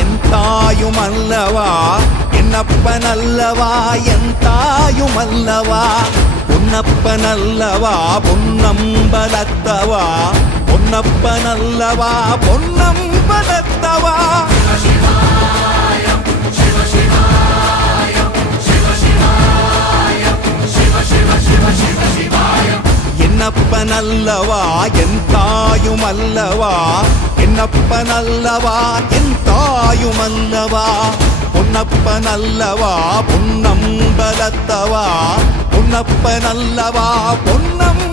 என் தாயும் அல்லவா என்னப்பன் அல்லவா என் தாயும் அல்லவா பொன்னப்பன் அல்லவா பொன்னம்பலத்தவா பொன்னப்பன் அல்லவா பொன்னம்பலத்தவா என்னப்பன் அல்லவா என் தாயும் அல்லவா என்னப்பன் அல்லவா என் தாயும் அல்லவா பொன்னப்பன் அல்லவா பொன்னம்பலத்தவா பொன்னப்பன் அல்லவா பொன்னம்